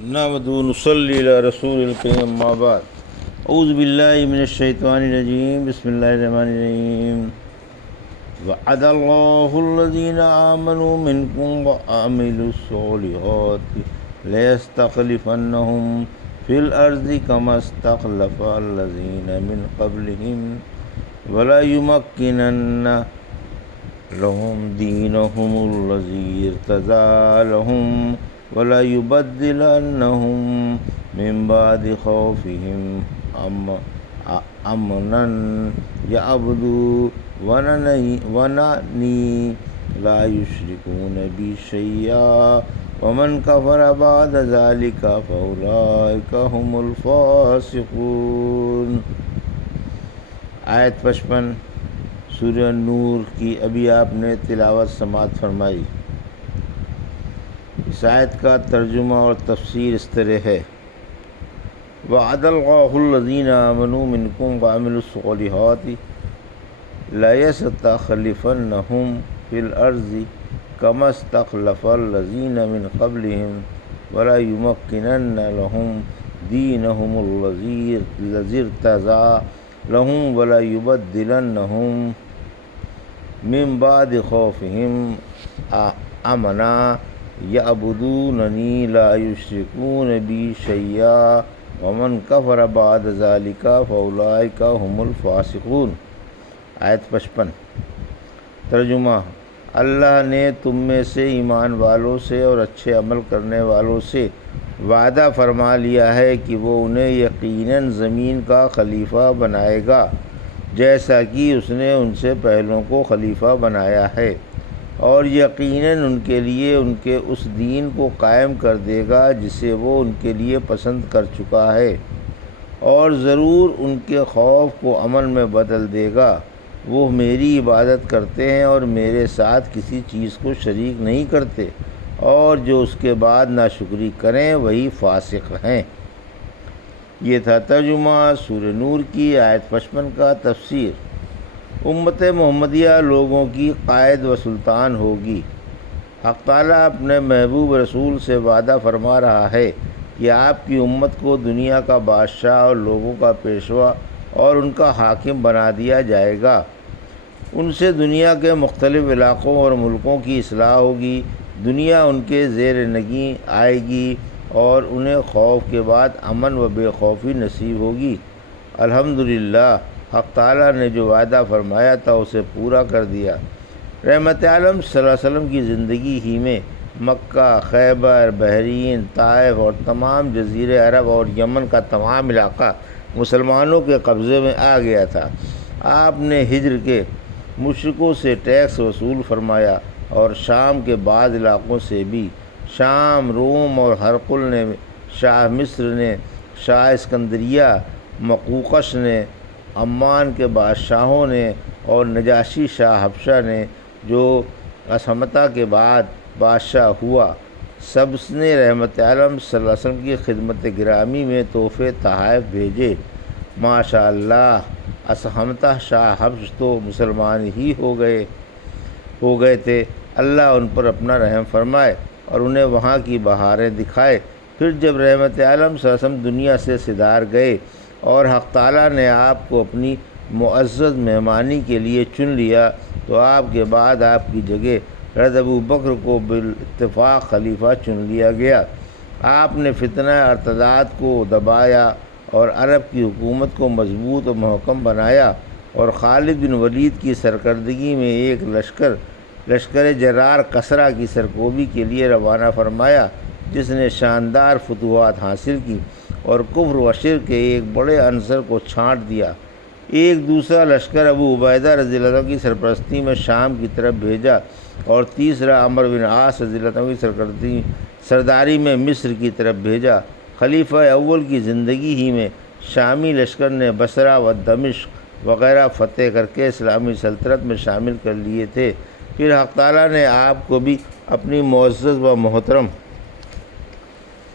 نحمد نصلی علی رسول الکریم اما بعد اعوذ باللہ من الشیطان الرجیم بسم اللہ الرحمن الرحیم وعد اللہ الذین آمنوا منکم وعملوا الصالحات لیستخلفنہم فی الارض کما استخلف الذین من قبلہم ولیمکنن لهم دینہم الذی ارتضی لهم ولا يبدلنهم من بعد خوفهم امنا يعبدونني لا يشركون بي شيئا ومن كفر بعد ذلك فأولئك هم الفاسقون۔ آیت 55 سورہ نور کی ابھی آپ نے تلاوت سماعت فرمائی۔ اس آیت کا ترجمہ اور تفسیر اس طرح ہے: وعد اللہ الذین آمنوا منکم وعملوا الصالحات لیستخلفنہم فی الارض کما استخلف الذین من قبلہم ولیمکنن لہم دینہم الذی ارتضی لہم ولیبدلنہم من بعد خوفہم امنا یعبدوننی لا یشرکون بی شیئا ومن کفر بعد ذلک فاولئک هم الفاسقون۔ آیت 55 ترجمہ: اللہ نے تم میں سے ایمان والوں سے اور اچھے عمل کرنے والوں سے وعدہ فرما لیا ہے کہ وہ انہیں یقیناً زمین کا خلیفہ بنائے گا، جیسا کہ اس نے ان سے پہلوں کو خلیفہ بنایا ہے، اور یقیناً ان کے لیے ان کے اس دین کو قائم کر دے گا جسے وہ ان کے لیے پسند کر چکا ہے، اور ضرور ان کے خوف کو امن میں بدل دے گا۔ وہ میری عبادت کرتے ہیں اور میرے ساتھ کسی چیز کو شریک نہیں کرتے، اور جو اس کے بعد ناشکری کریں وہی فاسق ہیں۔ یہ تھا ترجمہ سورہ نور کی آیت 55 کا تفسیر۔ امت محمدیہ لوگوں کی قائد و سلطان ہوگی۔ حق تعالیٰ اپنے محبوب رسول سے وعدہ فرما رہا ہے کہ آپ کی امت کو دنیا کا بادشاہ اور لوگوں کا پیشوا اور ان کا حاکم بنا دیا جائے گا۔ ان سے دنیا کے مختلف علاقوں اور ملکوں کی اصلاح ہوگی، دنیا ان کے زیر نگیں آئے گی اور انہیں خوف کے بعد امن و بے خوفی نصیب ہوگی۔ الحمدللہ، حق تعالیٰ نے جو وعدہ فرمایا تھا اسے پورا کر دیا۔ رحمت عالم صلی اللہ علیہ وسلم کی زندگی ہی میں مکہ، خیبر، بحرین، طائف اور تمام جزیرہ عرب اور یمن کا تمام علاقہ مسلمانوں کے قبضے میں آ گیا تھا۔ آپ نے ہجر کے مشرکوں سے ٹیکس وصول فرمایا اور شام کے بعض علاقوں سے بھی۔ شام، روم اور ہرقل نے، شاہ مصر نے، شاہ اسکندریہ، مقوقش نے، عمان کے بادشاہوں نے اور نجاشی شاہ حبشہ نے جو اسحمتا کے بعد بادشاہ ہوا، سب نے رحمت عالم صلی اللہ علیہ وسلم کی خدمت گرامی میں تحفے تحائف بھیجے۔ ماشاء اللہ، اسحمتا شاہ حبش تو مسلمان ہی ہو گئے تھے۔ اللہ ان پر اپنا رحم فرمائے اور انہیں وہاں کی بہاریں دکھائے۔ پھر جب رحمت عالم صلی اللہ علیہ وسلم دنیا سے صدار گئے اور حق تعالیٰ نے آپ کو اپنی معزز مہمانی کے لیے چن لیا، تو آپ کے بعد آپ کی جگہ حضرت ابوبکر کو بالاتفاق خلیفہ چن لیا گیا۔ آپ نے فتنہ ارتداد کو دبایا اور عرب کی حکومت کو مضبوط و محکم بنایا، اور خالد بن ولید کی سرکردگی میں ایک لشکر جرار کسریٰ کی سرکوبی کے لیے روانہ فرمایا، جس نے شاندار فتوحات حاصل کی اور کفر و شرک کے ایک بڑے عنصر کو چھانٹ دیا۔ ایک دوسرا لشکر ابو عبیدہ رضی اللہ عنہ کی سرپرستی میں شام کی طرف بھیجا، اور تیسرا عمرو بن عاص رضی اللہ عنہ کی سرداری میں مصر کی طرف بھیجا۔ خلیفہ اول کی زندگی ہی میں شامی لشکر نے بصرہ و دمشق وغیرہ فتح کر کے اسلامی سلطنت میں شامل کر لیے تھے۔ پھر حق تعالیٰ نے آپ کو بھی اپنی معزز و محترم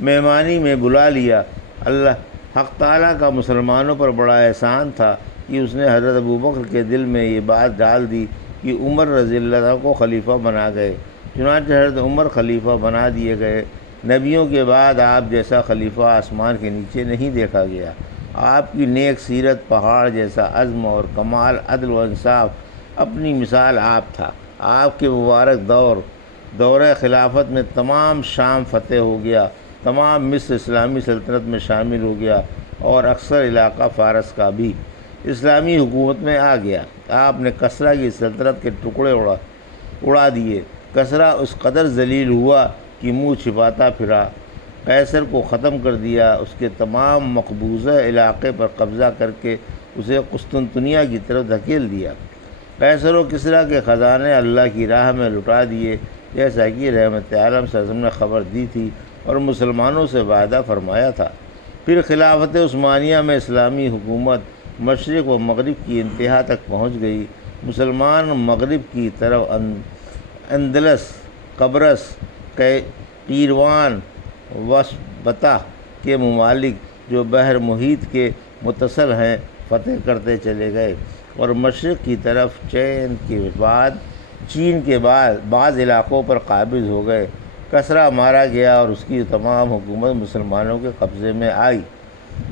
مہمانی میں بلا لیا۔ اللہ حق تعالیٰ کا مسلمانوں پر بڑا احسان تھا کہ اس نے حضرت ابوبکر کے دل میں یہ بات ڈال دی کہ عمر رضی اللہ عنہ کو خلیفہ بنا گئے۔ چنانچہ حضرت عمر خلیفہ بنا دیے گئے۔ نبیوں کے بعد آپ جیسا خلیفہ آسمان کے نیچے نہیں دیکھا گیا۔ آپ کی نیک سیرت پہاڑ جیسا عزم اور کمال عدل و انصاف، اپنی مثال آپ تھا۔ آپ کے مبارک دورہ خلافت میں تمام شام فتح ہو گیا، تمام مصر اسلامی سلطنت میں شامل ہو گیا اور اکثر علاقہ فارس کا بھی اسلامی حکومت میں آ گیا۔ آپ نے کسریٰ کی سلطنت کے ٹکڑے اڑا دیے۔ کسریٰ اس قدر ذلیل ہوا کہ منہ چھپاتا پھرا۔ قیصر کو ختم کر دیا، اس کے تمام مقبوضہ علاقے پر قبضہ کر کے اسے قسطنطنیہ کی طرف دھکیل دیا۔ قیصر و کسریٰ کے خزانے اللہ کی راہ میں لٹا دیے، جیسا کہ رحمت عالم صلی اللہ علیہ وسلم نے خبر دی تھی اور مسلمانوں سے وعدہ فرمایا تھا۔ پھر خلافت عثمانیہ میں اسلامی حکومت مشرق و مغرب کی انتہا تک پہنچ گئی۔ مسلمان مغرب کی طرف اندلس، قبرص، قیروان، وسطیٰ کے ممالک جو بحر محیط کے متصل ہیں فتح کرتے چلے گئے، اور مشرق کی طرف چین کے بعض علاقوں پر قابض ہو گئے۔ کسریٰ مارا گیا اور اس کی تمام حکومت مسلمانوں کے قبضے میں آئی۔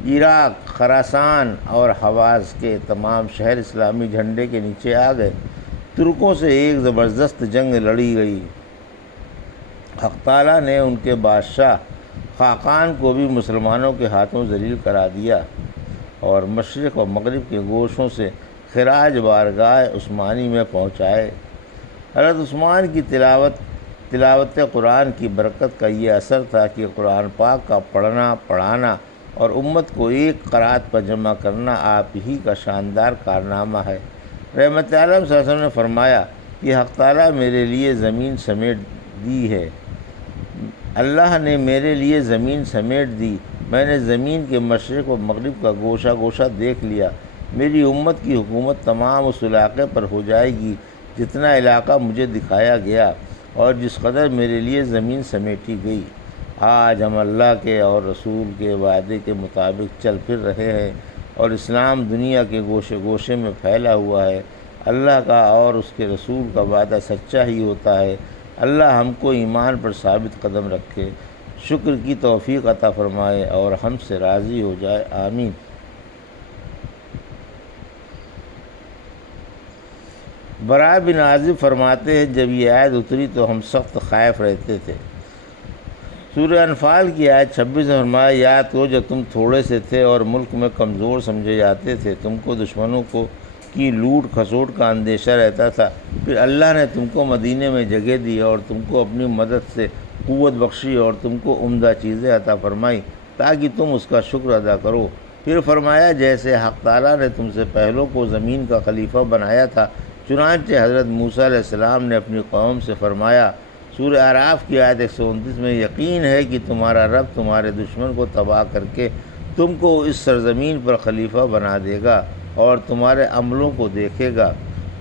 عراق، خراسان اور حواز کے تمام شہر اسلامی جھنڈے کے نیچے آ گئے۔ ترکوں سے ایک زبردست جنگ لڑی گئی۔ حق تعالیٰ نے ان کے بادشاہ خاقان کو بھی مسلمانوں کے ہاتھوں ذلیل کرا دیا اور مشرق و مغرب کے گوشوں سے خراج بارگاہ عثمانی میں پہنچائے۔ حضرت عثمان کی تلاوت قرآن کی برکت کا یہ اثر تھا کہ قرآن پاک کا پڑھنا، پڑھانا اور امت کو ایک قرات پر جمع کرنا آپ ہی کا شاندار کارنامہ ہے۔ رحمت عالم صلی اللہ علیہ وسلم نے فرمایا کہ حق تعالیٰ میرے لیے زمین سمیٹ دی ہے، اللہ نے میرے لیے زمین سمیٹ دی، میں نے زمین کے مشرق و مغرب کا گوشہ گوشہ دیکھ لیا۔ میری امت کی حکومت تمام اس علاقے پر ہو جائے گی جتنا علاقہ مجھے دکھایا گیا اور جس قدر میرے لیے زمین سمیٹی گئی۔ آج ہم اللہ کے اور رسول کے وعدے کے مطابق چل پھر رہے ہیں اور اسلام دنیا کے گوشے گوشے میں پھیلا ہوا ہے۔ اللہ کا اور اس کے رسول کا وعدہ سچا ہی ہوتا ہے۔ اللہ ہم کو ایمان پر ثابت قدم رکھے، شکر کی توفیق عطا فرمائے اور ہم سے راضی ہو جائے، آمین۔ براء بن عازب فرماتے ہیں جب یہ آیت اتری تو ہم سخت خائف رہتے تھے۔ سورہ انفال کی آیت 26 میں فرمایا، یاد کرو جب تم تھوڑے سے تھے اور ملک میں کمزور سمجھے جاتے تھے، تم کو دشمنوں کی لوٹ کھسوٹ کا اندیشہ رہتا تھا، پھر اللہ نے تم کو مدینے میں جگہ دی اور تم کو اپنی مدد سے قوت بخشی اور تم کو عمدہ چیزیں عطا فرمائیں تاکہ تم اس کا شکر ادا کرو۔ پھر فرمایا جیسے حق تعالیٰ نے تم سے پہلوں کو زمین کا خلیفہ بنایا تھا، چنانچہ حضرت موسیٰ علیہ السلام نے اپنی قوم سے فرمایا۔ سورہ اعراف کی آیت 129 میں، یقین ہے کہ تمہارا رب تمہارے دشمن کو تباہ کر کے تم کو اس سرزمین پر خلیفہ بنا دے گا اور تمہارے عملوں کو دیکھے گا۔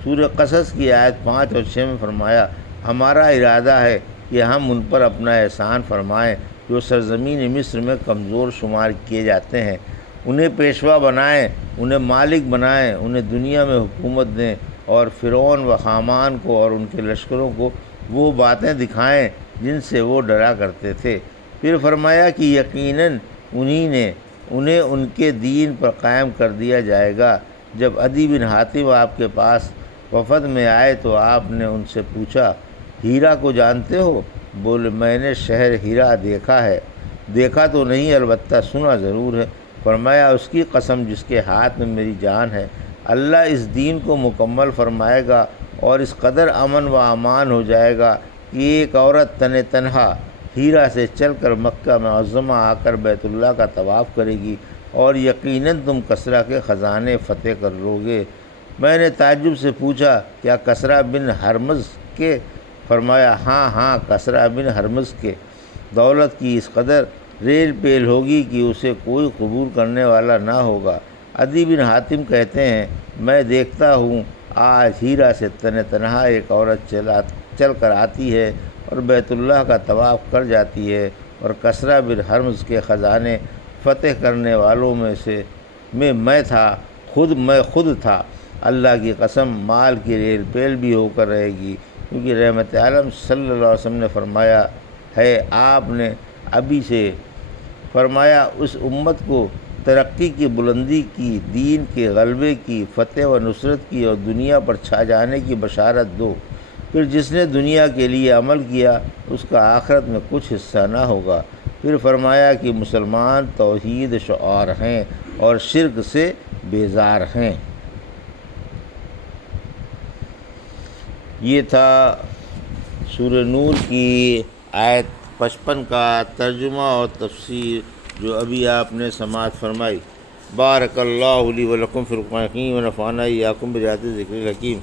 سورہ قصص کی آیت 5 اور 6 میں فرمایا، ہمارا ارادہ ہے کہ ہم ان پر اپنا احسان فرمائیں جو سرزمین مصر میں کمزور شمار کیے جاتے ہیں، انہیں پیشوا بنائیں، انہیں مالک بنائیں، انہیں دنیا میں حکومت دیں اور فرعون و حامان کو اور ان کے لشکروں کو وہ باتیں دکھائیں جن سے وہ ڈرا کرتے تھے۔ پھر فرمایا کہ یقیناً انہیں ان کے دین پر قائم کر دیا جائے گا۔ جب عدی بن حاتم آپ کے پاس وفد میں آئے تو آپ نے ان سے پوچھا، ہیرا کو جانتے ہو؟ بولے، میں نے شہر ہیرا دیکھا ہے، دیکھا تو نہیں البتہ سنا ضرور ہے۔ فرمایا، اس کی قسم جس کے ہاتھ میں میری جان ہے، اللہ اس دین کو مکمل فرمائے گا اور اس قدر امن و امان ہو جائے گا کہ ایک عورت تنہا ہیرا سے چل کر مکہ معظمہ آ کر بیت اللہ کا طواف کرے گی اور یقیناً تم کسریٰ کے خزانے فتح کر لو گے۔ میں نے تعجب سے پوچھا، کیا کسریٰ بن ہرمز کے؟ فرمایا، ہاں کسریٰ بن ہرمز کے۔ دولت کی اس قدر ریل پیل ہوگی کہ اسے کوئی قبول کرنے والا نہ ہوگا۔ عدی بن حاتم کہتے ہیں، میں دیکھتا ہوں آج ہیرا سے تنہا ایک عورت چل کر آتی ہے اور بیت اللہ کا طواف کر جاتی ہے، اور کسریٰ بن ہرمز کے خزانے فتح کرنے والوں میں میں خود تھا۔ اللہ کی قسم، مال کی ریل پیل بھی ہو کر رہے گی، کیونکہ رحمت عالم صلی اللہ علیہ وسلم نے فرمایا ہے، آپ نے ابھی سے۔ فرمایا اس امت کو ترقی کی، بلندی کی، دین کے غلبے کی، فتح و نصرت کی اور دنیا پر چھا جانے کی بشارت دو۔ پھر جس نے دنیا کے لیے عمل کیا اس کا آخرت میں کچھ حصہ نہ ہوگا۔ پھر فرمایا کہ مسلمان توحید شعار ہیں اور شرک سے بیزار ہیں۔ یہ تھا سورہ نور کی آیت 55 کا ترجمہ اور تفسیر جو ابھی آپ نے سماعت فرمائی۔ بارک اللہ لی و لکم فی القرآن الحکیم ونفعنی وإیاکم بآیات الذکر الحکیم۔